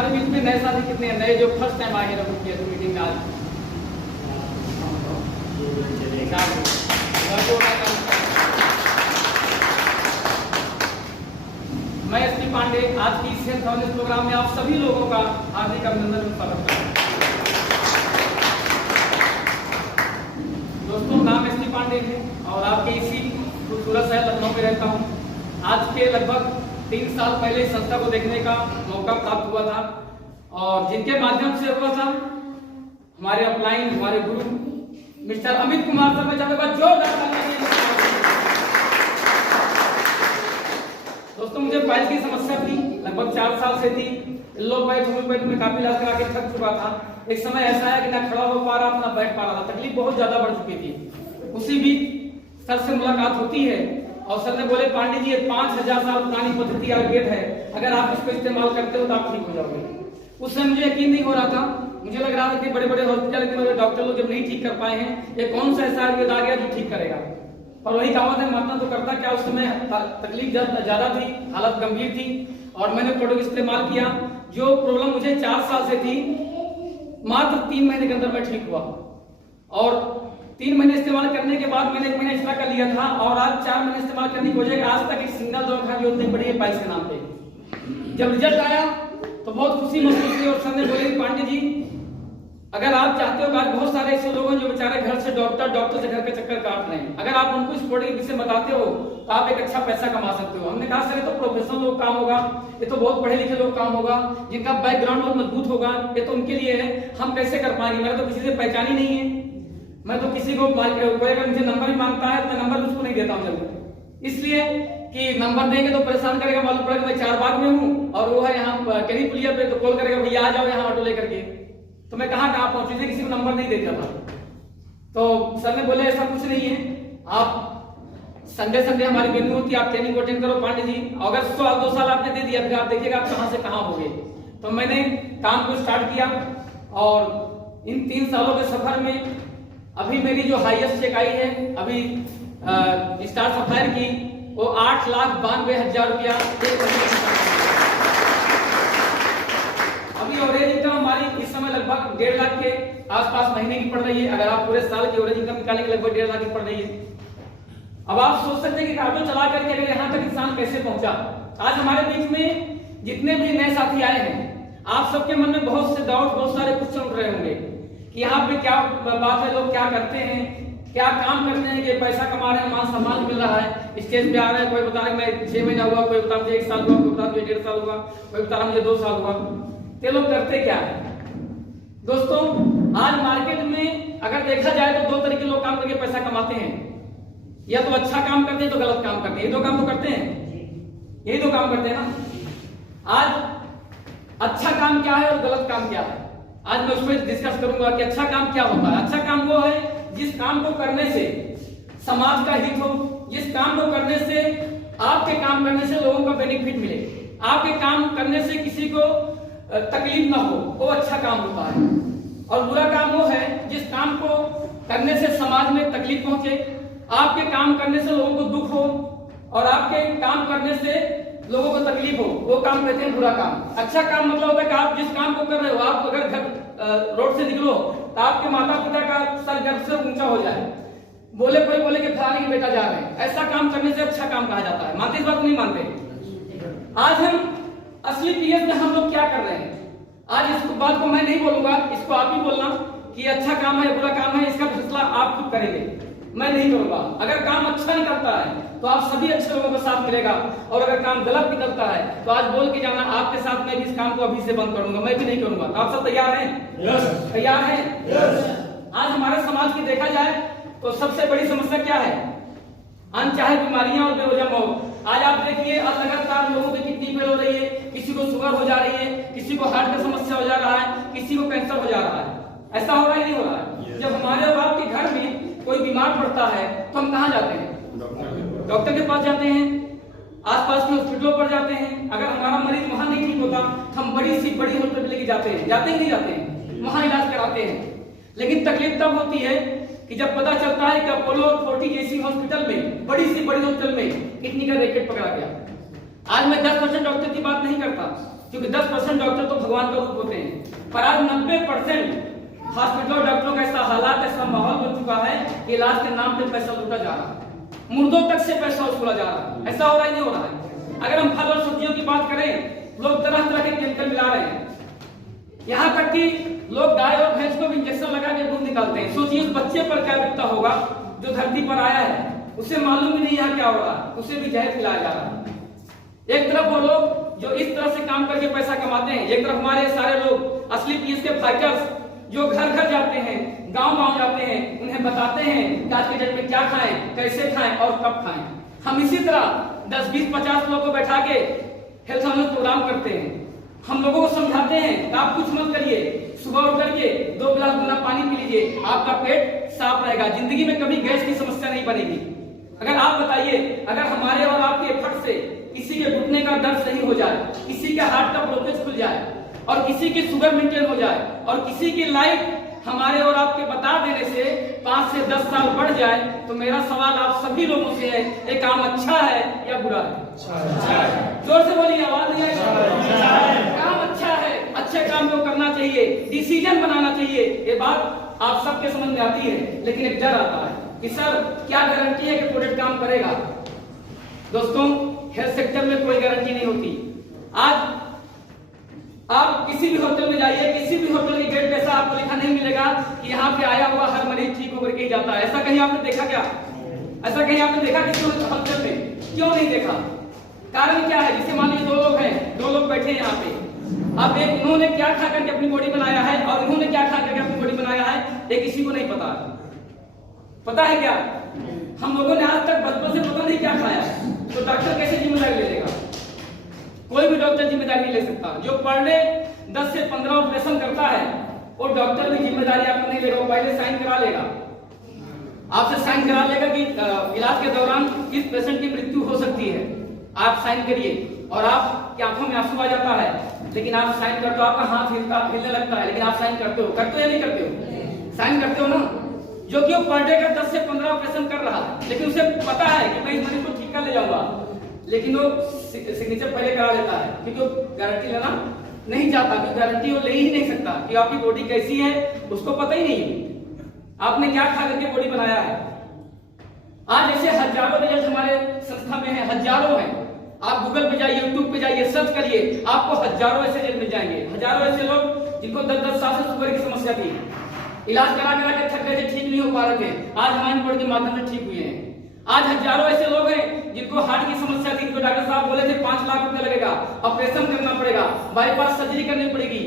हमारे बीच में नए साथी कितने हैं, नए जो फर्स्ट टाइम आए हैं मीटिंग में आज? मैं एसपी पांडे आज की इस हेल्थ अवेयरनेस प्रोग्राम में आप सभी लोगों का हार्दिक अभिनंदन स्वागत करता हूं। दोस्तों, नाम एसपी पांडे है और आपके इसी खूबसूरत शहर लखनऊ में रहता हूं। आज के लगभग 3 साल पहले इस संस्था को देखने का मौका प्राप्त हुआ था और जिनके माध्यम से हुआ था हमारे अपलाइन, हमारे गुरु मिस्टर अमित कुमार सर, में चाहूंगा जोरदार तालियां। दोस्तों, मुझे पैर की समस्या थी, लगभग 4 साल से थी। लो पैर में काफी इलाज करा के थक चुका था। एक समय ऐसा है कि ना खड़ा हो पा रहा था, ना बैठ पा रहा था, तकलीफ बहुत ज्यादा बढ़ चुकी थी। उसी बीच सर से मुलाकात होती है और सर ने बोले, पांडे जी, ये 5000 साल पुरानी पद्धति आयुर्वेद है, अगर आप इसको इस्तेमाल करते हो तो आप ठीक हो जाओगे। उस समय मुझे यकीन नहीं हो रहा था। मुझे लग रहा था कि बड़े बड़े हॉस्पिटल के डॉक्टर लोग जब नहीं ठीक कर पाए हैं, ये कौन सा ऐसा आयुर्वेद आ गया जो ठीक करेगा। पर वही कहावत है, मरना तो करता क्या। उस समय तकलीफ ज्यादा थी, हालत गंभीर थी और मैंने प्रोडक्ट इस्तेमाल किया। जो प्रॉब्लम मुझे 4 साल से थी, मात्र 3 महीने के अंदर मैं ठीक हुआ। और 3 महीने इस्तेमाल करने के बाद मैंने 1 महीना एक्स्ट्रा कर लिया था और आज 4 महीने इस्तेमाल करने की वजह आज तक एक सिंगल दवा खाने की जरूरत नहीं पड़ी है पैसे के नाम पे। जब रिजल्ट आया तो बहुत खुशी महसूस हुई और सर ने बोले, पांडे जी, अगर आप चाहते हो, आज बहुत सारे ऐसे लोग हैं जो बेचारे घर से डॉक्टर से घर के चक्कर काट रहे हैं, अगर आप उनको इस प्रोडक्ट के विषय बताते हो तो आप एक अच्छा पैसा कमा सकते हो। हमने कहा, सर ये तो प्रोफेशनल लोग काम होगा, ये तो बहुत पढ़े लिखे लोग काम होगा, जिनका बैकग्राउंड बहुत मजबूत होगा, ये तो उनके लिए है, हम कैसे कर पाएंगे। मेरा तो किसी से पहचान ही नहीं है। मैं तो किसी को कोई अगर मुझे नंबर भी मांगता है तो मैं नंबर उसको नहीं देता हूँ जल्दी, इसलिए कि नंबर देंगे तो परेशान करेगा। मालूम पड़ेगा मैं 4 बाग में हूँ और वो है यहाँ कहीं पुलिया पे, तो कॉल करेगा, भैया आ जाओ यहाँ ऑटो लेकर के। तो मैं कहाँ पहुंचे थे, किसी को नंबर नहीं देता था। तो सर ने बोले, ऐसा कुछ नहीं है, आप संडे हमारी वेन्यू होती है, आप ट्रेनिंग को अटेंड करो पांडे जी। अगर 2 साल आपने दे दिया, फिर आप देखिएगा आप कहां से कहां हो गए। तो मैंने काम को स्टार्ट किया और इन 3 सालों के सफर में अभी मेरी जो हाईएस्ट चेक आई है अभी स्टार सप्लायर की, वो 8,92,000 रुपया। अभी एवरेज इनकम हमारी इस समय लगभग 1.5 लाख के आसपास महीने की पड़ रही है। अगर आप पूरे साल की एवरेज इनकम निकालेंगे लगभग 1.5 लाख की पड़ रही है। अब आप सोच सकते हैं कि ऑटो चला करके अगर यहाँ तक इंसान कैसे पहुंचा। आज हमारे बीच में जितने भी नए साथी आए हैं, आप सबके मन में बहुत से डाउट, बहुत सारे क्वेश्चन उठ रहे होंगे कि यहाँ पे क्या बात है, लोग क्या करते हैं, क्या काम करते हैं कि पैसा कमा रहे हैं, मान सम्मान मिल रहा है, स्टेज पे आ रहे हैं, कोई बता रहे मैं 6 महीना हुआ, कोई बता मुझे 1 साल हुआ, कोई बता मुझे 1.5 साल हुआ, कोई बता रहा मुझे 2 साल हुआ। ये लोग करते क्या है? दोस्तों, आज मार्केट में अगर देखा जाए तो 2 तरह के लोग काम करके पैसा कमाते हैं। या तो अच्छा काम करते हैं तो गलत काम करते हैं। ये 2 काम तो करते हैं, यही 2 काम करते हैं ना। आज अच्छा काम क्या है और गलत काम क्या है, आज मैं उस पर डिस्कस करूंगा कि अच्छा काम क्या होता है। अच्छा काम वो है जिस काम को करने से समाज का हित हो, जिस काम को करने से आपके काम करने से लोगों का बेनिफिट मिले, आपके काम करने से किसी को तकलीफ ना हो, वो अच्छा काम होता है। और बुरा काम वो है जिस काम को करने से समाज में तकलीफ पहुंचे, आपके काम करने से लोगों को दुख हो और आपके काम करने से लोगों को तकलीफ हो, वो काम कहते हैं बुरा काम। अच्छा काम मतलब होता है कि आप जिस काम को कर रहे हो, आप अगर घर रोड से निकलो तो आपके माता पिता का सर गर्व से ऊंचा हो जाए, कोई बोले कि फलाने के बेटा जा रहे हैं, ऐसा काम करने से अच्छा काम कहा जाता है। मानते इस बात को नहीं मानते? आज हम असली पीएस में हम लोग क्या कर रहे हैं, आज इस बात को मैं नहीं बोलूंगा, इसको आप ही बोलना कि अच्छा काम है बुरा काम है, इसका फैसला आप खुद करेंगे, मैं नहीं करूंगा। अगर काम अच्छा निकलता है तो आप सभी अच्छे लोगों का साथ मिलेगा, और अगर काम गलत निकलता है तो आज बोल के जाना आपके साथ मैं भी इस काम को अभी से बंद करूंगा, मैं भी नहीं करूंगा। तो आप सब तैयार हैं? यस। तैयार हैं? यस। आज हमारे समाज की देखा जाए तो सबसे बड़ी समस्या क्या है? अनचाहे बीमारियां और बेवजह मौत। आज आप देखिए लगातार लोगों की किडनी फेल हो रही है, किसी को शुगर हो जा रही है, किसी को हार्ट का समस्या हो जा रहा है, किसी को कैंसर हो जा रहा है। ऐसा हो रहा है नहीं हो रहा है? जब हमारे और आपके घर में कोई बीमार पड़ता है तो हम कहाँ जाते हैं? डॉक्टर के पास जाते हैं, आसपास के हॉस्पिटलों पर जाते हैं। अगर हमारा मरीज वहां नहीं ठीक होता हम बड़ी हॉस्पिटल लेके जाते हैं कि नहीं जाते हैं, वहां इलाज कराते हैं। लेकिन तकलीफ तब होती है कि जब पता चलता है कि अपोलो और 40 जैसी हॉस्पिटल में, बड़ी हॉस्पिटल में किडनी का रैकेट पकड़ा गया। आज मैं 10% डॉक्टर की बात नहीं करता, क्योंकि 10% डॉक्टर तो भगवान का रूप होते हैं, पर आज 90% हॉस्पिटल डॉक्टरों का ऐसा हालात, ऐसा माहौल बन चुका है कि इलाज के नाम पे पैसा लूटा जा रहा है, मुर्दों तक से पैसा वसूला जा रहा है। ऐसा हो रहा है नहीं हो रहा है? अगर हम फल और सब्जियों की बात करें, लोग तरह तरह के केमिकल मिला रहे हैं, यहाँ तक कि लोग गाय और भैंस को भी इंजेक्शन लगा के दूध निकालते हैं। सोचिए उस बच्चे पर क्या बीतता होगा जो धरती पर आया है, उसे मालूम भी नहीं यहाँ क्या हो रहा, उसे भी जहर खिलाया जा रहा है। एक तरफ वो लोग जो इस तरह से काम करके पैसा कमाते हैं, एक तरफ हमारे सारे लोग असली पीस के फाइटर्स जो घर घर जाते हैं, गांव गांव जाते हैं, उन्हें बताते हैं कि आज के डेट में क्या खाएं, कैसे खाएं और कब खाएं। हम इसी तरह 10, 20, 50 लोगों को बैठा के हेल्थ वेलनेस प्रोग्राम करते हैं। हम लोगों को समझाते हैं कि आप कुछ मत करिए, सुबह उठ करके 2 गिलास गुना पानी पी लीजिए, आपका पेट साफ रहेगा, जिंदगी में कभी गैस की समस्या नहीं बनेगी। अगर आप बताइए, अगर हमारे और आपके एफर्ट से किसी के घुटने का दर्द सही हो जाए, किसी के हार्ट का ब्लॉकेज खुल जाए और किसी की शुगर मेंटेन हो जाए और किसी की लाइफ हमारे और आपके बता देने से 5 से 10 साल बढ़ जाए, तो मेरा सवाल आप सभी लोगों से है, ये काम अच्छा है या बुरा है? अच्छा है। जोर से बोलिए, आवाज नहीं आई। काम अच्छा है, अच्छे काम को करना चाहिए, डिसीजन बनाना चाहिए। ये बात आप सबके समझ में आती है, लेकिन एक डर आता है कि सर क्या गारंटी है कि प्रोडक्ट काम करेगा? दोस्तों, हेल्थ सेक्टर में कोई गारंटी नहीं होती। आज आप किसी भी होटल में जाइए, किसी भी होटल की गेट पे ऐसा आपको लिखा नहीं मिलेगा कि यहाँ पे आया हुआ हर मरीज ठीक होकर के ही जाता है। ऐसा कहीं आपने देखा क्या? ऐसा कहीं आपने देखा किसी होटल में? क्यों नहीं देखा? कारण क्या है? जैसे मान लीजिए 2 लोग हैं, 2 लोग बैठे हैं यहाँ पे, अब एक इन्होंने क्या खा करके अपनी बॉडी बनाया है और इन्होंने क्या खा करके अपनी बॉडी बनाया है, ये किसी को नहीं पता। पता है क्या? हम लोगों ने आज तक बचपन से पता नहीं क्या खाया है, तो डॉक्टर कैसे जिम्मेदारी ले लेगा? कोई भी डॉक्टर जिम्मेदारी नहीं ले सकता। जो पर डे 10 से 15 ऑपरेशन करता है, वो डॉक्टर भी जिम्मेदारी आपको नहीं लेगा, वो पहले साइन करा लेगा, आपसे साइन करा लेगा कि इलाज के दौरान इस पेशेंट की मृत्यु हो सकती है, आप साइन करिए, और आपकी आंखों में आंसू आ जाता है, लेकिन आप साइन करते हो, आपका हाथ हिलने लगता है, लेकिन आप साइन करते हो या नहीं करते हो? साइन करते हो ना। जो कि वो पर डे का 10 से 15 ऑपरेशन कर रहा है, लेकिन उसे पता है कि मैं इस मरीज को ठीक कर ले जाऊंगा, लेकिन वो सिग्नेचर पहले करा लेता है क्योंकि वो गारंटी लेना नहीं चाहता, क्योंकि गारंटी वो ले ही नहीं सकता कि आपकी बॉडी कैसी है, उसको पता ही नहीं आपने क्या खा करके बॉडी बनाया है। आज ऐसे हजारों रिजल्ट हमारे संस्था में है, हजारों हैं। आप गूगल पे जाइए, यूट्यूब पे जाइए, सर्च करिए, आपको हजारों ऐसे रिजल्ट मिल जाएंगे। हजारों ऐसे लोग जिनको 10-10 साल से शुगर की समस्या थी, इलाज करा करा के थक गए थे, ठीक नहीं हो पा रहे थे, आज हमारे बोर्ड के माध्यम से ठीक हुए हैं। आज हजारों ऐसे लोग हैं जिनको हार्ट की समस्या थी, तो डॉक्टर साहब बोले थे 5 लाख रुपए लगेगा, ऑपरेशन करना पड़ेगा, बाईपास सर्जरी करनी पड़ेगी,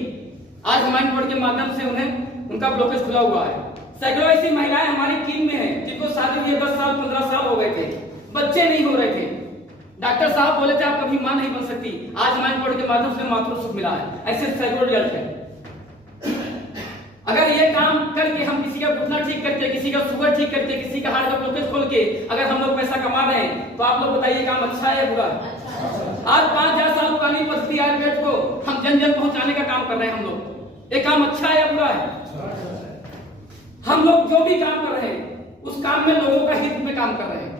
आज हमारे बोर्ड के माध्यम से उन्हें उनका ब्लॉकेज खुला हुआ है। सैकड़ों ऐसी महिलाएं हमारी टीम में हैं जिनको शादी हुई 10 साल 15 साल हो गए थे, बच्चे नहीं हो रहे थे, डॉक्टर साहब बोले थे आप कभी मां नहीं बन सकती, आज हमारे बोर्ड के माध्यम से मातृ सुख मिला है। ऐसे सैकड़ों रिजल्ट है। अगर ये काम करके हम किसी का घुटना ठीक करके, किसी का शुगर ठीक करके, किसी का हार्ट का ब्लॉकेज खोल के अगर हम लोग पैसा कमा रहे हैं, तो आप लोग बताइए काम अच्छा है या बुरा? आज 5000 साल पुरानी पद्धति आयुर्वेद को हम जन जन पहुंचाने का काम कर रहे हैं हम लोग। ये काम अच्छा है या बुरा है? हम लोग जो भी काम कर रहे हैं उस काम में लोगों का हित में काम कर रहे हैं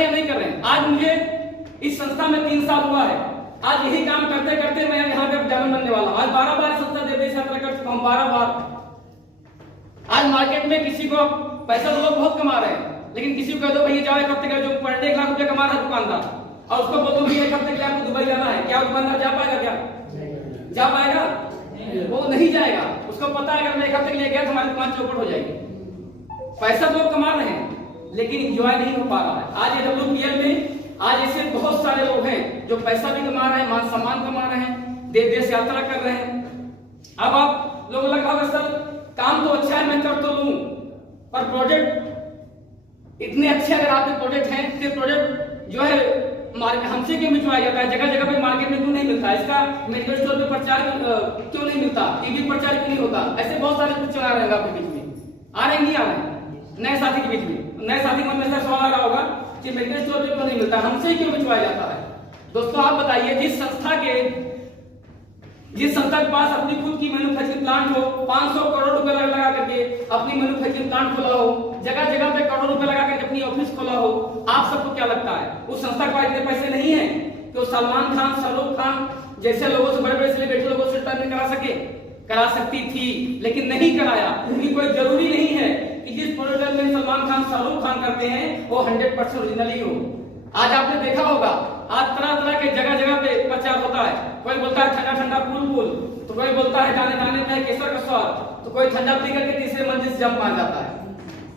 या नहीं कर रहे हैं? आज मुझे इस संस्था में 3 साल हुआ है, आज यही काम करते करते मैं यहाँ पे डायमंड बनने वाला हूँ। आज 12 बार संस्था देश यात्रा कर चुका हूँ, 12 बार। आज मार्केट में किसी को पैसा तो लोग बहुत कमा रहे हैं, लेकिन किसी को कह दो भैया जाओ एक हफ्ते का, जो पर डे 1 लाख रुपया कमा रहा है दुकानदार, और उसको बोलो भैया 1 हफ्ते के लिए आपको दुबई जाना है, क्या दुकानदार जा पाएगा? क्या जा पाएगा? वो नहीं जाएगा। उसको पता है अगर मैं 1 हफ्ते के लिए गया तो हमारी दुकान चौपट हो जाएगी। पैसा लोग कमा रहे हैं लेकिन इंजॉय नहीं हो पा रहा है। आज AWPL में आज ऐसे बहुत सारे लोग हैं जो पैसा भी कमा रहे हैं, मान सम्मान कमा रहे हैं, देश यात्रा कर रहे हैं। अब आप लोग लगा होगा सर काम तो अच्छा है, मैं कर तो लूं, पर प्रोजेक्ट इतने अच्छे अगर आपके प्रोजेक्ट हैं, तो प्रोजेक्ट जो है हमसे क्यों मिचवाया जाता है? जगह जगह पे मार्केट में क्यों नहीं मिलता? इसका मेडिकल स्टोर पे प्रचार क्यों नहीं मिलता? टीवी प्रचार क्यों नहीं होता? ऐसे बहुत सारे कुछ चला रहेगा आपके बीच में, आ रहे नहीं आ रहे? नए साथी के बीच में, नए साथी मन में ऐसा सवाल आ रहा होगा कि मेडिकल स्टोर पे क्यों नहीं मिलता, हमसे क्यों मिचवाया जाता है? दोस्तों आप बताइए, जिस संस्था के पास अपनी खुद की मैन्युफैक्चरिंग प्लांट हो, 500 करोड़ रुपए लगा करके अपनी मैन्युफैक्चरिंग प्लांट खोला हो, जगह जगह पे करोड़ रुपए लगा करके अपनी ऑफिस खोला हो, आप सबको क्या लगता है उस संस्था के पास इतने पैसे नहीं है कि वो सलमान खान, शाहरुख खान जैसे लोगों से, बड़े बड़े सेलिब्रिटी लोगों से रिटायरमेंट करा सकती थी, लेकिन नहीं कराया, क्योंकि कोई जरूरी नहीं है कि जिस प्रोडक्ट में सलमान खान, शाहरुख खान करते हैं वो 100% ओरिजिनल ही हो। आज आपने देखा होगा, आज तरह तरह के जगह जगह पे प्रचार होता है। कोई बोलता है ठंडा ठंडा कूल, तो कोई बोलता है दाने दाने में केसर का स्वाद, तो कोई ठंडा पी करके तीसरे मंजिल से जंप मार जाता है।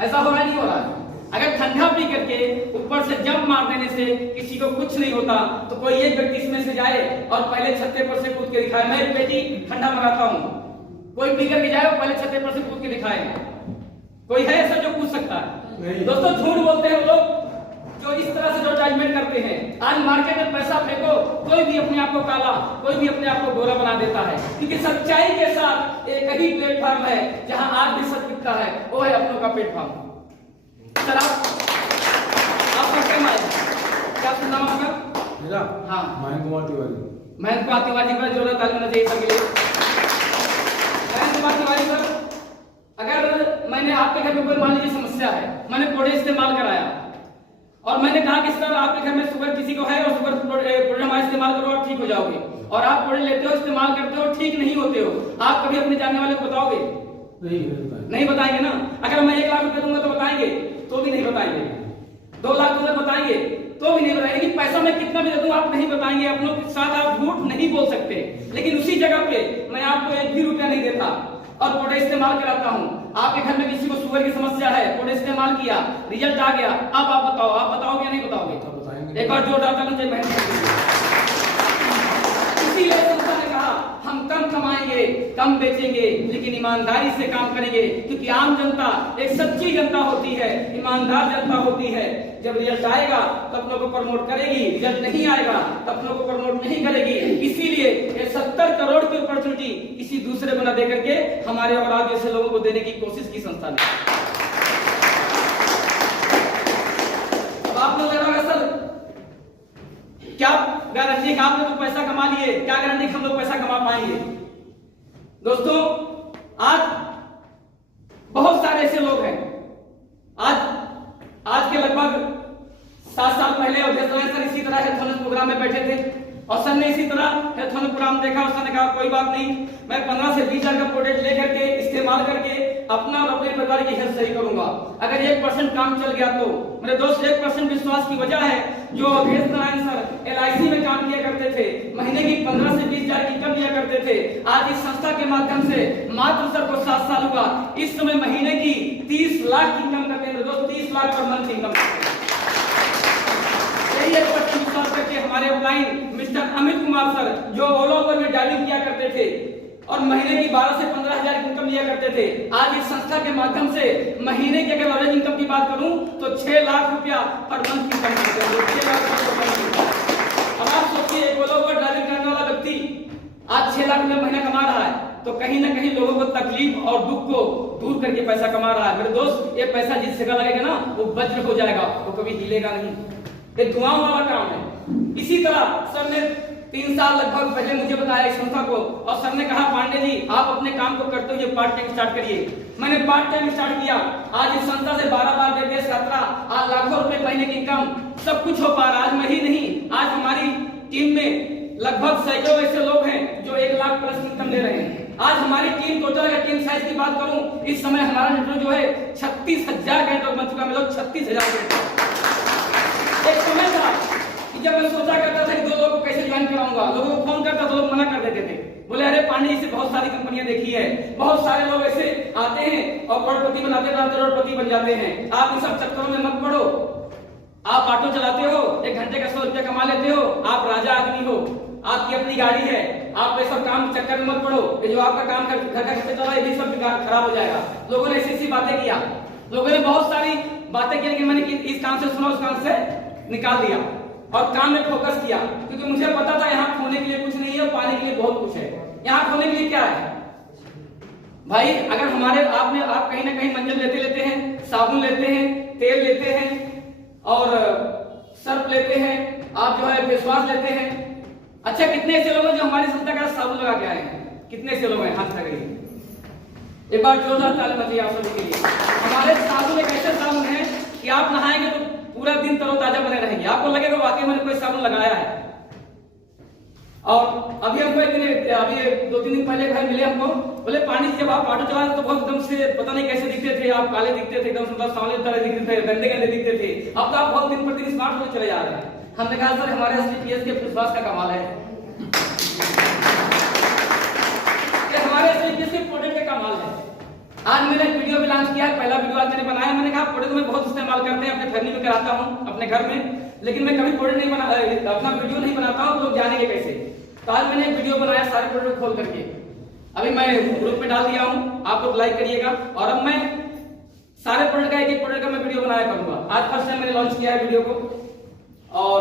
ऐसा हो रहा नहीं हो रहा है? अगर ठंडा पी करके ऊपर से जंप मार देने से किसी को कुछ नहीं होता, तो कोई एक व्यक्ति इसमें से जाए और पहले छत्ते पर से कूद के दिखाए, मैं बेटी ठंडा मंगाता हूँ। कोई पी करके जाए और पहले छत्ते पर से कूद के दिखाए। कोई है ऐसा जो कूद सकता है? दोस्तों झूठ बोलते हैं लोग जो इस तरह से एडवर्टाइजमेंट करते हैं। आज मार्केट में पैसा फेंको, कोई भी अपने आप को काला, कोई भी अपने आप को गोरा बना देता है, क्योंकि सच्चाई के साथ एक ही प्लेटफॉर्म है जहां आज भी सच बिकता है, वो है अपनों का प्लेटफॉर्म। सर आपका क्या नाम है? क्या नाम आपका? मेरा? हाँ, महेंद्र कुमार तिवारी। महेंद्र कुमार तिवारी पर जोरदार ताली होना चाहिए सबके लिए। महेंद्र कुमार तिवारी सर, अगर मैंने आपके घर में कोई मान लीजिए समस्या है, मैंने प्रोडक्ट इस्तेमाल कराया और मैंने कहा कि सर आपके घर में शुगर किसी को है और शुगर प्रोडक्ट हमारा इस्तेमाल करो और ठीक हो जाओगे, और आप प्रोडक्ट लेते हो, इस्तेमाल करते हो, ठीक नहीं होते हो, आप कभी अपने जानने वाले को बताओगे? नहीं बताएंगे ना। अगर मैं 1 लाख रुपए दूंगा तो बताएंगे? तो भी नहीं बताएंगे। 2 लाख दूंगा बताएंगे? तो भी नहीं बताएंगे। कि पैसा मैं कितना भी दे दूं आप नहीं बताएंगे। अपनों के साथ आप झूठ नहीं बोल सकते। लेकिन उसी जगह पे मैं आपको 1 भी रुपया नहीं देता और प्रोडक्ट इस्तेमाल कराता हूं। आपके घर में किसी को शुगर की समस्या है, प्रोडक्ट इस्तेमाल किया, रिजल्ट आ गया, अब आप बताओ, आप बताओगे या नहीं बताओगे? एक बार जोरदार ताली चाहिए मेहनत। इसीलिए संस्था ने कहा हम कम कमाएंगे, कम बेचेंगे, लेकिन ईमानदारी से काम करेंगे, क्योंकि आम जनता एक सच्ची जनता होती है, ईमानदार जनता होती है। जब रिजल्ट आएगा तो अपनों को प्रमोट करेगी, रिजल्ट नहीं आएगा तो अपनों को प्रमोट नहीं करेगी। इसीलिए ये 70 करोड़ की अपॉर्चुनिटी किसी दूसरे को न दे करके हमारे और आप जैसे लोगों को देने की कोशिश की संस्था ने। अब आप लोग लगा सर क्या गारंटी कि आपने तो पैसा कमा लिए, क्या गारंटी हम लोग पैसा कमा पाएंगे? दोस्तों आज बहुत सारे ऐसे लोग हैं, आज के लगभग 7 साल पहले अवधेश सर इसी तरह हेल्थ प्रोग्राम में बैठे थे और सर ने इसी तरह हेल्थ प्रोग्राम देखा और सर ने कहा कोई बात नहीं, मैं 15 से 20 हजार का प्रोडक्ट लेकर के इस्तेमाल करके अपना और अपने परिवार की हेल्थ सही करूंगा। अगर 1% काम चल गया तो मेरे दोस्त 1% विश्वास की वजह है। जो अवधेश नारायण सर LIC में काम किया करते थे, महीने की 15 से 20 हजार की इनकम लिया करते थे, आज इस संस्था के माध्यम से मात्र सर को 7 साल हुआ, इस समय महीने की 30 लाख की इनकम करते हैं दोस्त, 30 लाख पर मंथ इनकम करते हैं। विश्वास करके हमारे online mister Amit Kumar sir जो ऑल ओवर में ड्राइविंग किया करते थे और महीने की 12 से 15 हजार की इनकम लिया करते थे, आज इस संस्था के माध्यम से महीने की अगर एवरेज इनकम की बात करूं तो 6 लाख रुपया पर मंथ की इनकम करते हैं। 6 लाख रुपया। अब आप सोचिए एक ऑल ओवर ड्राइविंग करने वाला व्यक्ति आज 6 लाख रुपया महीना कमा रहा है, तो कहीं ना कहीं लोगों को तकलीफ और दुख को दूर करके पैसा कमा रहा है। मेरे दोस्त ये पैसा जिस जगह लगेगा ना वो वज्र हो जाएगा, वो कभी हिलेगा नहीं, ये धुआं वाला काम है। इसी तरह सर ने 3 साल लगभग पहले मुझे बताया इस संस्था को और सर ने कहा पांडे जी आप अपने काम को करते हुए पार्ट टाइम स्टार्ट करिए। मैंने पार्ट टाइम स्टार्ट किया, आज इस संस्था से 12 बार विदेश यात्रा, आज लाखों रुपए महीने की इनकम, सब कुछ हो पा रहा। आज मैं ही नहीं, आज हमारी टीम में लगभग सैकड़ों ऐसे लोग हैं जो 1 लाख प्लस इनकम ले रहे हैं। आज हमारी टीम टोटल अगर टीम साइज की बात करूं, इस समय हमारा नेटवर्क जो है 36,000 का नेटवर्क बन चुका है। मतलब 36,000। एक समय था कि जब मैं सोचा करता था कि 2 लोगों को कैसे ज्वाइन कराऊंगा, लोगों को फोन करता तो लोग मना कर देते थे, बोले अरे पांडे जी से बहुत सारी कंपनियां देखी है, बहुत सारे लोग ऐसे आते हैं और करोड़पति बनाते बनाते करोड़पति बन जाते हैं। आप इन सब चक्करों में मत पड़ो। आप ऑटो चलाते हो, 1 घंटे का 100 रुपया कमा लेते हो, आप राजा आदमी हो, आपकी अपनी गाड़ी है, आप ये सब काम चक्कर में मत पड़ो। ये जो आपका काम घर का खर्चा चला है ये सब खराब हो जाएगा। लोगों ने ऐसी बातें किया, लोगों ने बहुत सारी बातें की, मैंने इस काम से सुना उस काम से निकाल दिया और काम में फोकस किया, क्योंकि मुझे पता था यहाँ खोने के लिए कुछ नहीं है, पाने के लिए बहुत कुछ है। यहाँ खोने के लिए क्या है भाई? अगर हमारे आप कहीं ना कहीं मंजन लेते हैं, साबुन लेते हैं, तेल लेते हैं और सर्फ लेते हैं, आप जो है फेस वॉश लेते हैं। अच्छा कितने ऐसे लोग हैं जो हमारी संस्था का साबुन लगा के आए हैं? कितने ऐसे लोग हैं? हाथ लगाइए। एक बार जोरदार ताली बजाइए आप सभी के लिए। हमारे साबुन एक ऐसे साबुन है कि आप नहाएंगे तो पूरा दिन तरोताजा बने रहेंगे, आपको लगेगा वाकई मैंने कोई साबुन लगाया है। और अभी हमको अभी 2-3 दिन पहले भाई मिले हमको, बोले पानी से जब आप ऑटो चला तो बहुत एकदम से पता नहीं कैसे दिखते थे, आप काले दिखते थे, एकदम से सांवले तरह दिखते थे, गंदे गंदे दिखते थे, अब तो आप बहुत दिन प्रतिदिन स्मार्ट होते चले जा रहे हैं। हमने कहा सर हमारे एसटीपीएस के विश्वास का कमाल है, हमारे एसटीपीएस के प्रोडक्ट का कमाल है। आज मैंने एक वीडियो भी लॉन्च किया, पहला वीडियो आज मैंने बनाया, मैंने कहा प्रोडक्ट में बहुत इस्तेमाल करते हैं, अपने फैमिली में कराता हूं अपने घर में, लेकिन मैं कभी प्रोडक्ट नहीं बना अपना वीडियो नहीं बनाता हूं, लोग जानेंगे कैसे। तो आज मैंने एक वीडियो बनाया सारे प्रोडक्ट खोल करके, अभी मैं ग्रुप में डाल दिया हूं, आप लोग लाइक करिएगा। और अब मैं सारे प्रोडक्ट का एक प्रोडक्ट का मैं वीडियो बनाया करूंगा। आज फर्स्ट टाइम मैंने लॉन्च किया है वीडियो को, और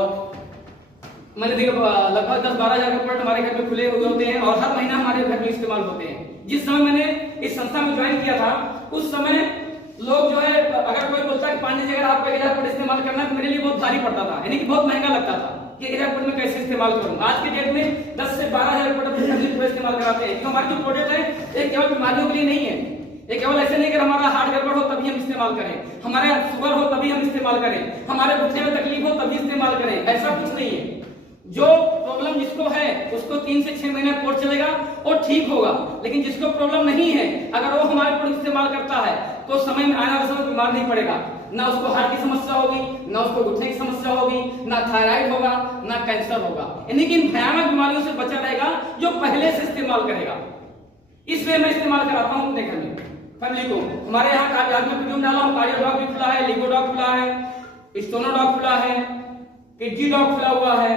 मैंने देखा लगभग 10-12 हजार के प्रोडक्ट हमारे घर में खुले हुए होते हैं और हर महीना हमारे घर में इस्तेमाल होते हैं। जिस समय मैंने इस संस्था में ज्वाइन किया था उस समय लोग जो है, अगर कोई बोलता है कि पांडे जी अगर आपको 1000 प्रोडक्ट इस्तेमाल करना है तो मेरे लिए बहुत भारी पड़ता था, यानी कि बहुत महंगा लगता था कि 1000 प्रोडक्ट में कैसे इस्तेमाल करूं। आज के डेट में 10 से 12 हजार प्रोडक्ट इस्तेमाल कराते हैं। तो हमारे जो प्रोडक्ट है ये केवल बीमारियों के लिए नहीं है, ये केवल ऐसे नहीं कि हमारा हार्ट गड़बड़ हो तभी हम इस्तेमाल करें, हमारा शुगर हो तभी हम इस्तेमाल करें, हमारे घुटने में तकलीफ हो तभी इस्तेमाल करें, ऐसा कुछ नहीं है। जो प्रॉब्लम जिसको है उसको 3 से 6 महीने कोर्स चलेगा और ठीक होगा, लेकिन जिसको प्रॉब्लम नहीं है अगर वो हमारे प्रोडक्ट इस्तेमाल करता है तो समय में आने वाले समय बीमार नहीं पड़ेगा, ना उसको हार्ट की समस्या होगी, ना उसको घुटने की समस्या होगी, ना थायराइड होगा, ना कैंसर होगा, यानी कि इन भयानक बीमारियों से बचा रहेगा जो पहले से इस्तेमाल करेगा। इसलिए मैं इस्तेमाल कराता हूं अपने घर में फैमिली को। हमारे यहाँ आज मैं वीडियो डाला हूं, कार्डियो डॉग भी खुला है, लिगो डॉग खुला है, स्टोनो डॉग खुला है, किडजी डॉग खुला हुआ है,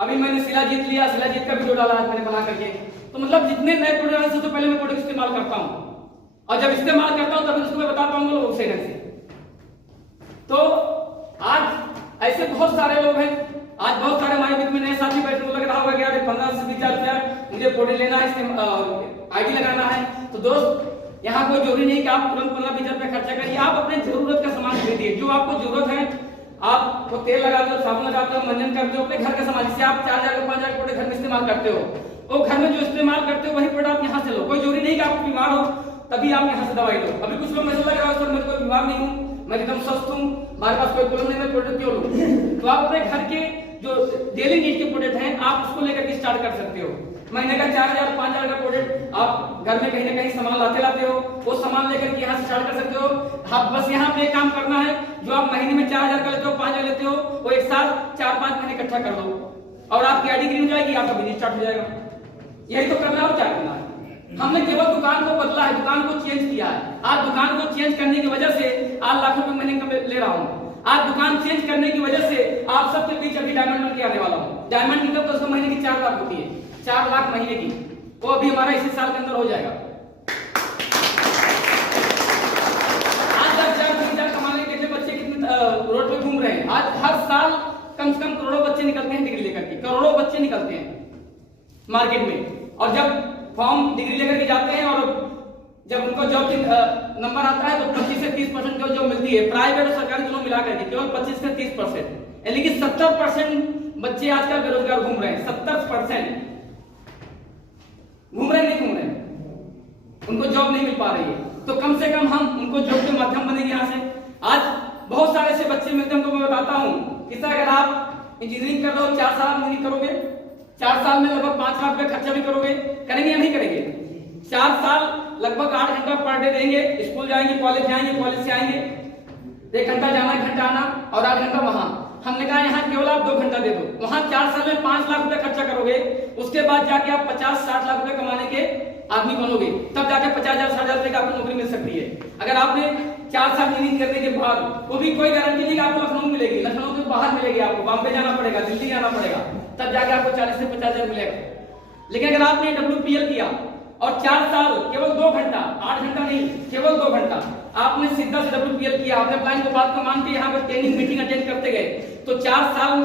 अभी मैंने शिलाजीत लिया, शिलाजीत का वीडियो डाला आज मैंने बना करके। तो मतलब जितने नए प्रोडक्ट आने से तो पहले मैं प्रोडक्ट इस्तेमाल करता हूं, और जब इस्तेमाल करता हूं तभी उसको मैं बता पाऊंगा लोग से। तो आज ऐसे बहुत सारे लोग हैं, आज बहुत सारे हमारे बीच में नए साथी बैठे, को लग रहा होगा कि यार 15 से 20 हजार रुपया मुझे प्रोडक्ट लेना है, आईडी लगाना है। तो दोस्त यहाँ कोई जरूरी नहीं कि आप तुरंत 15-20 हजार रुपया खर्चा करिए, आप अपने जरूरत का सामान खरीदिए, जो आपको जरूरत है। आप वो तेल लगाते हो, साबुन लगाते हो, मंजन करते हो, अपने घर का सामान जिससे आप 4000-5000 प्रोडक्ट घर में इस्तेमाल करते हो, वो घर में जो इस्तेमाल करते हो वही प्रोडक्ट आप यहाँ से लो। कोई जरूरी नहीं कि आप बीमार हो तभी आप यहाँ से दवाई लो। अभी कुछ लोग मैसेज लग रहा है सर मैं कोई बीमार नहीं हूँ, मैं एकदम स्वस्थ हूँ, हमारे पास कोई प्रॉब्लम नहीं, मैं प्रोडक्ट क्यों लूं? तो आप अपने घर के जो डेली नीड के प्रोडक्ट हैं आप उसको लेकर के स्टार्ट कर सकते हो। महीने का 4000-5000 का प्रोडक्ट आप घर में कहीं ना कहीं सामान लाते हो, वो सामान लेकर के यहाँ से स्टार्ट कर सकते हो। आप बस यहाँ पे काम करना है, जो आप महीने में 4000 का लेते हो, 5000 लेते हो, वो एक साथ 4-5 महीने इकट्ठा कर दो और आपकी आईडी ग्रीन हो जाएगी, आपका बिजनेस स्टार्ट हो जाएगा। यही तो करना है और क्या करना है। हमने केवल दुकान को बदला है, दुकान को चेंज किया है। आज दुकान को चेंज करने की वजह से आज लाखों रुपए महीने ले रहा हूँ। आज दुकान चेंज करने की वजह से आप सबके बीच अभी डायमंड बन के आने वाला हूँ। डायमंड की तो उसको महीने की 4 लाख होती है, 4 लाख महीने की, वो अभी हमारा इसी साल के अंदर हो जाएगा। आज 10,000-20,000 कमाने के लिए बच्चे कितने रोड पे घूम रहे हैं। आज हर साल कम से कम करोड़ों बच्चे निकलते हैं डिग्री लेकर के, करोड़ों बच्चे निकलते हैं मार्केट में। और जब फॉर्म डिग्री लेकर के जाते हैं और जब उनको जॉब नंबर आता है तो 25 से 30% जो मिलती है, प्राइवेट और सरकारी दोनों मिला करके केवल 25 से 30%, यानी कि 70% बच्चे आजकल बेरोजगार घूम रहे हैं। 70% घूम रहे नहीं घूम रहे, उनको जॉब नहीं मिल पा रही है। तो कम से कम हम उनको जॉब के माध्यम बनेंगे यहाँ से। आज बहुत सारे ऐसे बच्चे मिलते हैं, उनको मैं बताता हूँ कि अगर आप इंजीनियरिंग कर रहे हो, 4 साल इंजीनियरिंग करोगे, 4 साल में लगभग 5 लाख रुपए खर्चा भी करोगे, करेंगे या नहीं करेंगे? 4 साल लगभग 8 घंटा पर डे देंगे, स्कूल जाएंगे, कॉलेज जाएंगे, कॉलेज से आएंगे, 1 घंटा जाना, 1 घंटा आना और 8 घंटा वहां। हमने कहा यहाँ केवल आप 2 घंटा दे दो, वहां 4 साल में 5 लाख रुपए खर्चा करोगे, उसके बाद जाके आप 50-60 लाख रुपए कमाने के आदमी बनोगे, तब जाके 50,000-60,000 रुपए की आपको नौकरी मिल सकती है। अगर आपने 4 साल इंजीनियरिंग करने के बाद, वो भी कोई गारंटी नहीं कि आपको लखनऊ मिलेगी, लखनऊ के बाहर मिलेगी, आपको बॉम्बे जाना पड़ेगा, दिल्ली जाना पड़ेगा, तब जाके आपको 40 से 50,000 मिलेगा। लेकिन अगर आपने WPL किया और 4 साल केवल 2 घंटा, 8 घंटा नहीं, केवल 2 घंटा आपने सीधा से WPL किया, आपने प्लान को बात को मान के यहाँ पर ट्रेनिंग मीटिंग अटेंड करते गए, तो 4 साल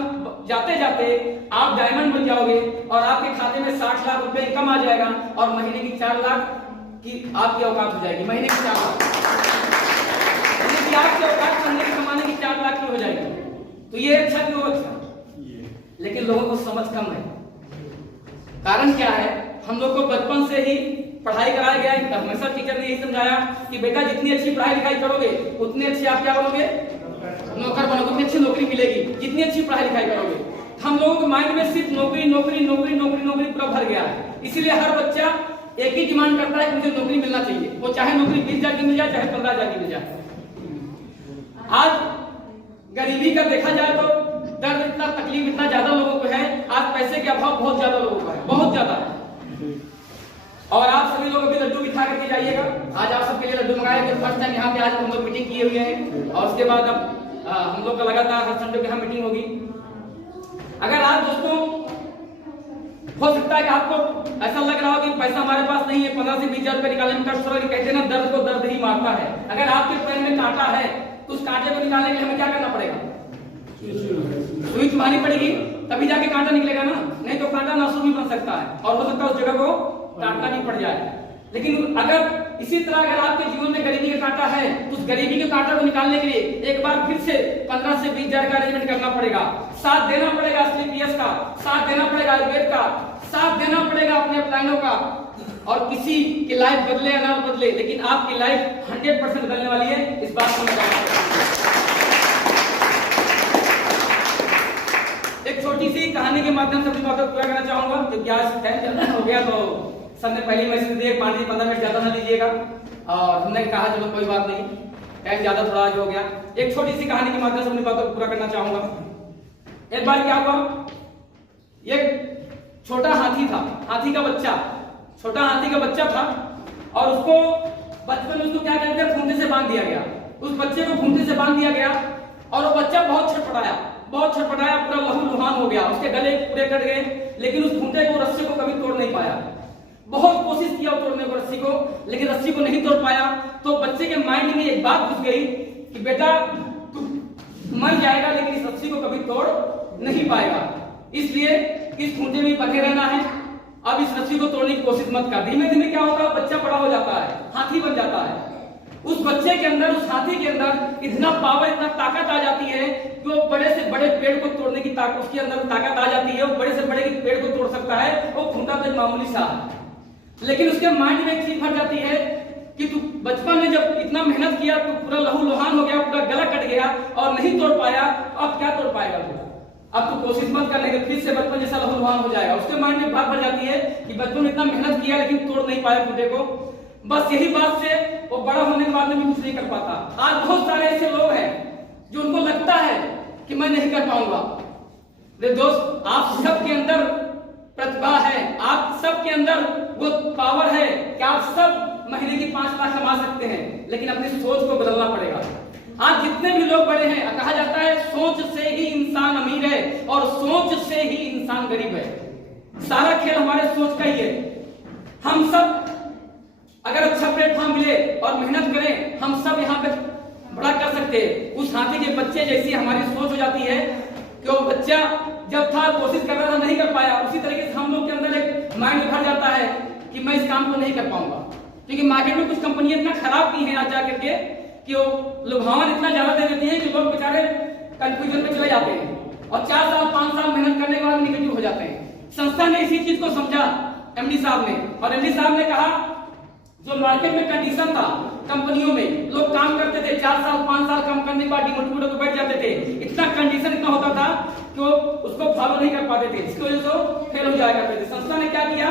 जाते जाते आप डायमंड बन जाओगे और आपके खाते में 60 लाख रुपए इनकम आ जाएगा और महीने की 4 लाख की आपकी औकात हो जाएगी। महीने की 4 लाख की आपकी औकात महीने की कमाने की 4 लाख की हो जाएगी। तो ये अच्छा क्यों अच्छा, लेकिन लोगों को समझ कम है। कारण क्या है, हम लोग को बचपन से ही पढ़ाई कराया गया है, हमेशा टीचर ने यही समझाया कि बेटा जितनी अच्छी पढ़ाई लिखाई करोगे उतनी अच्छी आप क्या बनोगे, नौकर बनोगे, उतनी अच्छी नौकरी मिलेगी, जितनी अच्छी पढ़ाई लिखाई करोगे। हम लोगों के माइंड में सिर्फ नौकरी नौकरी नौकरी नौकरी नौकरी पूरा भर गया है। इसीलिए हर बच्चा एक ही डिमांड करता है कि मुझे नौकरी मिलना चाहिए, वो चाहे नौकरी 20,000 की मिल जाए चाहे 15,000 की मिल जाए। आज गरीबी का देखा जाए तो दर्द इतना, तकलीफ इतना ज्यादा लोगों को है, आज पैसे के अभाव बहुत ज्यादा लोगों को है, बहुत ज्यादा। और आप सभी लोग अभी लड्डू बिठा करके जाइएगा। आज आप सबके लिए लड्डू मंगाए थे, फर्स्ट टाइम यहाँ पे आज हम लोग मीटिंग किए हुए हैं और उसके बाद अब हम लोग का लगातार हर संडे के यहाँ मीटिंग होगी। अगर आज दोस्तों हो सकता है कि आपको ऐसा लग रहा हो कि पैसा हमारे पास नहीं है, 15 से 20,000 रुपए निकालने में कष्ट हो रहा है, कहते हैं ना दर्द को दर्द ही मारता है। अगर आपके पैर में कांटा है तो उस कांटे को निकालने के लिए हमें क्या करना पड़ेगा? सुई चुभानी पड़ेगी, तभी जाके कांटा निकलेगा ना, नहीं तो कांटा नासूर भी बन सकता है और हो सकता है उस जगह को काटना भी पड़ जाए। लेकिन अगर इसी तरह अगर आपके जीवन में गरीबी का कांटा है तो उस गरीबी के कांटा को निकालने के लिए एक बार फिर से 15 से 20,000 का अरेंजमेंट करना पड़ेगा, साथ देना पड़ेगा SLPS का, साथ देना पड़ेगा आयुर्वेद का, साथ देना पड़ेगा अपने अपलाइनों का। और किसी की लाइफ बदले या ना बदले, लेकिन आपकी लाइफ 100% बदलने वाली है, इस बात को एक छोटी सी कहानी के माध्यम से अपनी बात को पूरा करना चाहूंगा, क्योंकि आज टाइम हो गया तो सर ने पहली मैसेज दिए 5-15 मिनट ज्यादा ना लीजिएगा और हमने कहा चलो कोई बात नहीं, टाइम ज्यादा थोड़ा आज हो गया। एक छोटी सी कहानी के माध्यम से अपनी बातों को पूरा करना चाहूंगा। एक बार क्या हुआ, एक छोटा हाथी था, हाथी का बच्चा, छोटा हाथी का बच्चा था और उसको बचपन में उसको क्या कहते हैं खूंटे से बांध दिया गया। उस बच्चे को खूंटे से बांध दिया गया और वो बच्चा बहुत छटपटाया, बहुत छटपटाया, पूरा लहूलुहान हो गया, उसके गले पूरे कट गए, लेकिन उस खूंटे को, रस्सी को कभी तोड़ नहीं पाया। बहुत कोशिश किया तोड़ने को रस्सी को, लेकिन रस्सी को नहीं तोड़ पाया। तो बच्चे के माइंड में एक बात घुस गई कि बेटा तू मर जाएगा लेकिन इस रस्सी को कभी तोड़ नहीं पाएगा, इसलिए इस खूंटे में बंधे रहना है, अब इस रस्सी को तोड़ने की कोशिश मत कर। धीमे धीमे क्या होगा, बच्चा बड़ा हो जाता है, हाथी बन जाता है। उस बच्चे के अंदर, उस हाथी के अंदर इतना पावर, इतना ताकत आ जाती है कि वो बड़े से बड़े पेड़ को तोड़ने की ताकत, उसके अंदर ताकत आ जाती है, वो बड़े से बड़े पेड़ को तोड़ सकता है। वो खूंटा तो मामूली सा है, लेकिन उसके माइंड में एक चीज भर जाती है कि तू बचपन में जब इतना मेहनत किया तो पूरा लहूलुहान हो गया, पूरा गला कट गया और नहीं तोड़ पाया, अब क्या तोड़ पाएगा तू? अब तू कोशिश मत करने के, फिर से बचपन जैसा लहूलुहान हो जाएगा। उसके माइंड में बात भर जाती है कि बचपन में इतना मेहनत किया लेकिन तोड़ नहीं पाया खूंटे को। बस यही बात से वो बड़ा होने के बाद में भी कुछ नहीं कर पाता। आज बहुत सारे ऐसे लोग हैं जो उनको लगता है कि मैं नहीं कर पाऊंगा। दोस्त, आप सबके अंदर प्रतिभा है, आप सबके अंदर वो पावर है कि आप सब महीने की 5 लाख कमा सकते हैं, लेकिन अपनी सोच को बदलना पड़ेगा। आज जितने भी लोग बड़े हैं, कहा जाता है सोच से ही इंसान अमीर है और सोच से ही इंसान गरीब है। सारा खेल हमारे सोच का ही है। हम सब अगर अच्छा प्लेटफॉर्म मिले और मेहनत करें, हम सब यहाँ पे बड़ा कर सकते हैं। उस हाथी के बच्चे जैसी हमारी सोच हो जाती है कि वो बच्चा जब था कोशिश कर रहा था, नहीं कर पाया, उसी तरीके से हम लोग के अंदर एक माइंड भर जाता है कि मैं इस काम को नहीं कर पाऊंगा। क्योंकि मार्केट में कुछ कंपनियां इतना खराब की हैं आज जाकर के कि वो लुभावन इतना ज्यादा दे देती है कि लोग बेचारे कंफ्यूजन में चले जाते हैं और 4 साल 5 साल मेहनत करने के बाद निगेटिव हो जाते हैं। संस्था ने इसी चीज को समझा, एमडी साहब ने, और एमडी साहब ने कहा जो मार्केट में कंडीशन था, कंपनियों में लोग काम करते थे, 4 साल 5 साल काम करने के बाद डिमोटिवेट होकर बैठ जाते थे। इतना कंडीशन इतना होता था कि वो उसको फॉलो नहीं कर पाते थे, इसकी वजह से फेल हो जाया करते थे। संस्था ने क्या किया,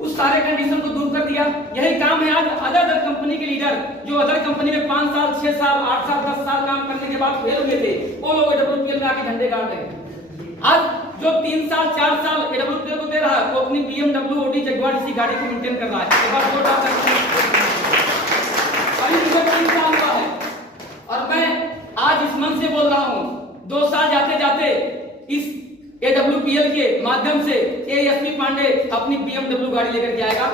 उस सारे कंडीशन को दूर कर दिया। यही काम है आज अदर कंपनी के लीडर जो अदर कंपनी में 5 साल 6 साल 8 साल 10 साल काम करने के बाद फेल हुए थे, वो लोग AWPL में आके झंडे गाड़ रहे हैं। आज जो 3 साल 4 साल AWPL को दे रहा है, वो अपनी BMW OD जगुआर जैसी गाड़ी को मेंटेन कर रहा है। एक बार वोट आता है और मैं आज इस मन से बोल रहा हूं, 2 साल जाते जाते इस AWPL के माध्यम से ASP पांडे अपनी BMW गाड़ी लेकर के आएगा।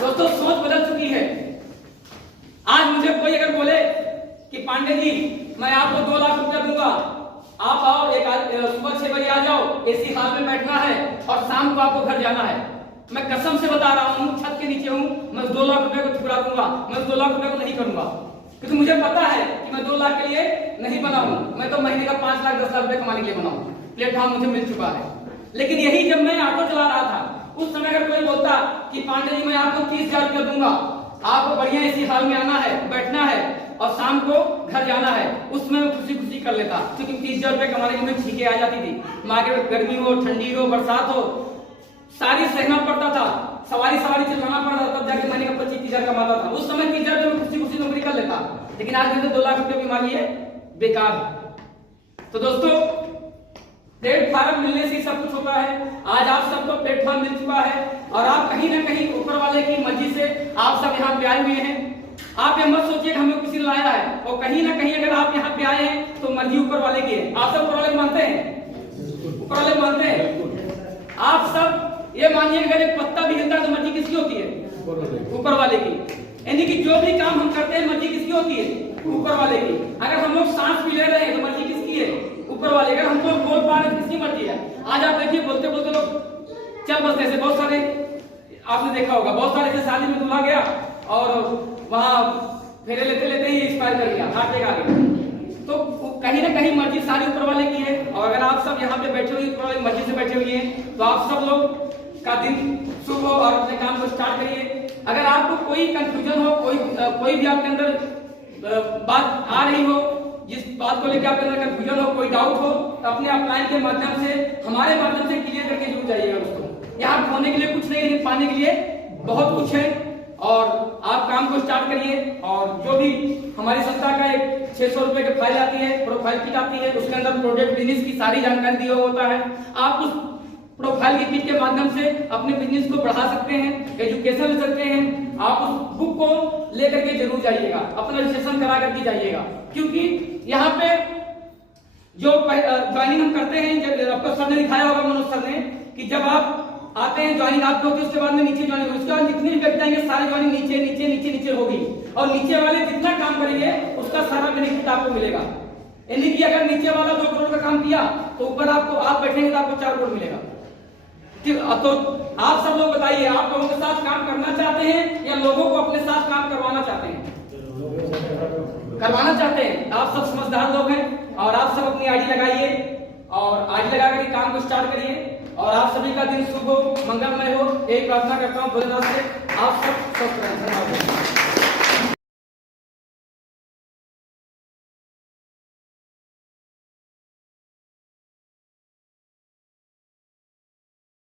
दोस्तों, सोच बदल चुकी है। आज मुझे कोई अगर बोले कि पांडे जी मैं आपको 2 लाख रुपया दूंगा, आप आओ, सुबह 6 बजे आ जाओ, AC हॉल में बैठना है और शाम को आपको घर जाना है, मैं कसम से बता रहा हूं, छत के नीचे हूं, मैं 2 लाख रुपए को ठुकरा दूंगा, मैं 2 लाख रुपए को नहीं करूंगा। क्योंकि मुझे पता है कि मैं 2 लाख के लिए नहीं बना हूं, मैं तो महीने का 5 लाख 10 लाख रुपए कमाने के लिए बना हूं। प्लेटफॉर्म मुझे मिल चुका है। लेकिन यही जब मैं ऑटो चला रहा था, उस समय अगर कोई बोलता कि पांडे जी मैं आपको 30,000 रुपया दूंगा, आपको बढ़िया इसी हाल में आना है, बैठना है और शाम को घर जाना है। उसमें मैं खुशी खुशी कर लेता, क्योंकि 30,000 रुपए कमाने की मुझे छींके आ जाती थी। माँ के गर्मी हो, ठंडी हो, बरसात हो, सारी सहना पड़ता था, सवारी चलाना पड़ता था, तब जाके महीने का 25,000 कमाता था। उस समय 30,000 रुपए में खुशी खुशी नौकरी कर लेता, लेकिन आज मुझे 2 लाख रुपए की मान लिए बेकार है। तो दोस्तों, प्लेटफॉर्म मिलने से सब कुछ होता है। आज आप सबको प्लेटफॉर्म मिल चुका है और आप कहीं ना कहीं ऊपर वाले की मर्जी से आप सब यहाँ पे आए हुए हैं। आप ये मत सोचिए हमें किसी ने लाया है, और कहीं ना कहीं अगर आप यहाँ पे आए हैं तो मर्जी ऊपर वाले की है। आप सब ऊपर वाले मानते हैं? ऊपर वाले मानते हैं? आप सब ये मानिए अगर एक पत्ता भी हिलता है तो मर्जी किसकी होती है? ऊपर वाले की। यानी कि जो भी काम हम करते हैं मर्जी किसकी होती है? ऊपर वाले की। अगर हम लोग सांस भी ले रहे हैं तो मर्जी किसकी है? ऊपर वाले। अगर हम लोग बोल पा रहे हैं किसकी मर्जी है? आज आप देखिए बोलते बोलते लोग चल बसते से, बहुत सारे आपने देखा होगा, बहुत सारे जैसे शादी में दूल्हा गया और वहां फेरे लेते लेते ही एक्सपायर कर गया, हार्ट अटैक आ गया। तो कहीं ना कहीं मर्जी सारी ऊपर वाले की है। और अगर आप सब यहाँ पे बैठे हुए ऊपर वाले मर्जी से बैठे हुए हैं तो आप सब लोग का दिन शुभ हो और अपने काम को स्टार्ट करिए। अगर आपको कोई कंफ्यूजन हो, कोई भी आपके अंदर बात आ रही हो, जिस बात को लेकर आपके अंदर कंफ्यूजन हो, कोई डाउट हो, तो अपने अपलाइन के माध्यम से, हमारे माध्यम से क्लियर करके जरूर जाइएगा उसको। यहाँ खोने के लिए कुछ नहीं है, पाने के लिए बहुत कुछ है। और आप काम को स्टार्ट करिए। और जो भी हमारी संस्था का एक 600 रुपए की फाइल आती है, प्रोफाइल किट आती है, उसके अंदर प्रोडक्ट बिजनेस की सारी जानकारी दिया होता है। आप उस प्रोफाइल की किट के माध्यम से अपने बिजनेस को बढ़ा सकते हैं, एजुकेशन ले सकते हैं। आप उस बुक को लेकर के जरूर जाइएगा, अपना रजिस्ट्रेशन करा करके जाइएगा, क्योंकि यहाँ पे जो ज्वाइनिंग हम करते हैं, जब आपको सर ने दिखाया होगा, मनोज सर ने, कि जब आप आते हैं ज्वाइनिंग आपकी होती है, उसके बाद में नीचे ज्वाइनिंग, उसके बाद जितने भी व्यक्ति आएंगे सारे ज्वाइनिंग नीचे नीचे नीचे नीचे होगी। और नीचे वाले जितना काम करेंगे उसका सारा बेनिफिट आपको मिलेगा। यानी कि अगर नीचे वाला 2 करोड़ का काम किया तो ऊपर आपको, आप बैठेंगे तो आपको 4 करोड़ मिलेगा। तो आप सब लोग बताइए, आप लोगों के साथ काम करना चाहते हैं या लोगों को अपने साथ काम करवाना चाहते हैं? करवाना चाहते हैं। आप सब समझदार लोग हैं और आप सब अपनी आईडी लगाइए और आईडी लगा करके काम को स्टार्ट करिए। और आप सभी का दिन शुभ हो, मंगलमय हो, यही प्रार्थना करता हूँ भोलेनाथ से। आप सब स्वस्थ रहें।